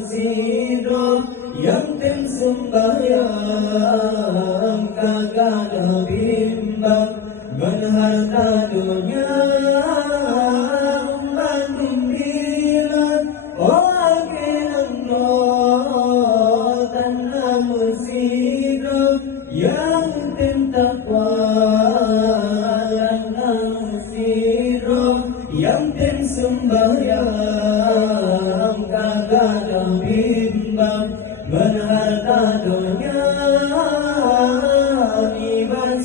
bersiro yang tim sembahyang kagak ada bimbang berharta dunia banding bilan oh akhiran tanah bersiro yang tim takwa yang tim sembahyang kagak ada bimbang berharta dunia ibadah